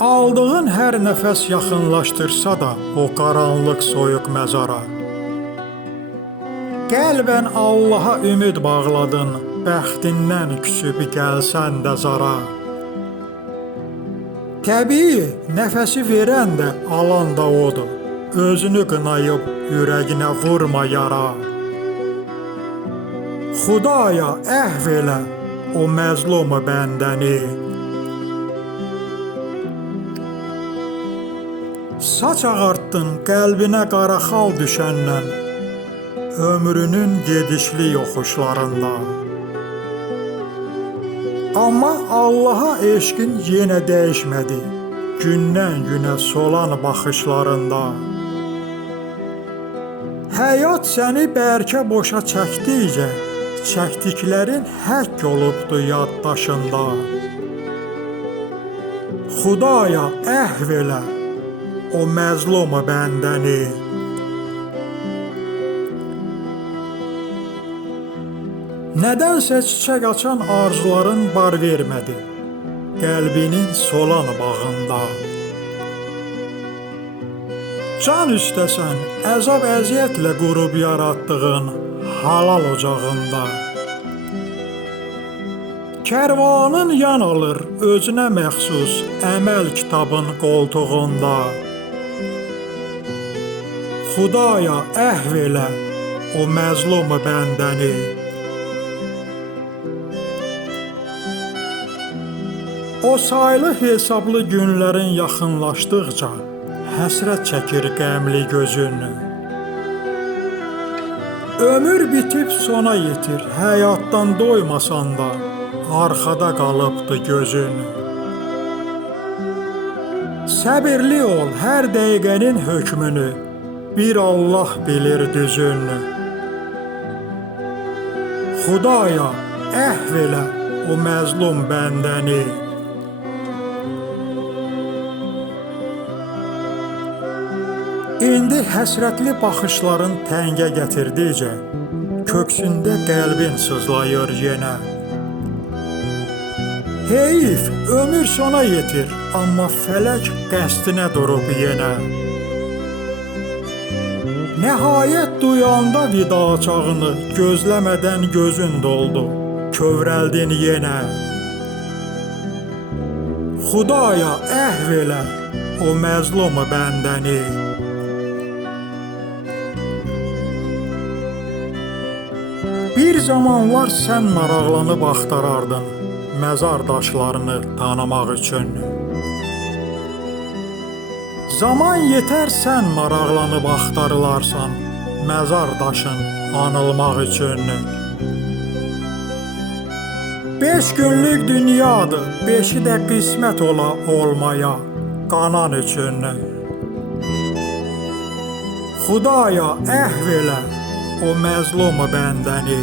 Aldığın hər nəfəs yaxınlaşdırsa da o qaranlıq soyuq məzara. Qəlbən Allaha ümid bağladın, bəxtindən küsüb gəlsən də zara. Təbii nəfəsi verən də alan da odur, özünü qınayıb ürəginə vurma yara. Xudaya əhv elə o məzlum bəndəni. Saç ağartdın qəlbinə qara xal düşəndən, ömrünün gedişli yoxuşlarında. Amma Allaha eşqin yenə dəyişmədi, gündən günə solan baxışlarında. Həyat səni bərkə boşa çəkdikcə, çəkdiklərin həkk olubdu yaddaşında. Xudaya əhv elə o məzlum bəndəni. Nədənsə çiçək açan arzuların bar vermədi, qəlbinin solan bağında. Can üstəsən, əzab əziyyətlə qurub yaratdığın halal ocağında. Kərvanın yan alır özünə məxsus əməl kitabın qoltuğunda. Xudaya əhv elə o məzlum bəndəni. O saylı hesablı günlərin yaxınlaşdıqca həsrət çəkir qəmli gözün. Ömür bitib sona yetir, həyatdan doymasan da arxada qalıbdı gözün. Səbirli ol hər dəqiqənin hökmünü, bir Allah bilir düzün. Xudaya əhv elə o məzlum bəndəni. İndi həsrətli baxışların təngə gətirdikcə, köksündə qəlbin sızlayır yenə. Heyif, ömür sona yetir, amma fələk qəsdinə durub yenə. Nəhayət duyanda vida çağını, gözləmədən gözün doldu, kövrəldin yenə. Xudaya əhv elə o məzlum bəndəni. Bir zamanlar sən maraqlanıb axtarardın məzar daşlarını tanımaq üçün. Zaman yetər sən maraqlanıb axtarılarsan məzar daşın anılmaq üçün. 5 günlük dünyadır, 5-i də qismət ola olmaya qanan üçün. Xudaya əhv elə o məzlum bəndəni.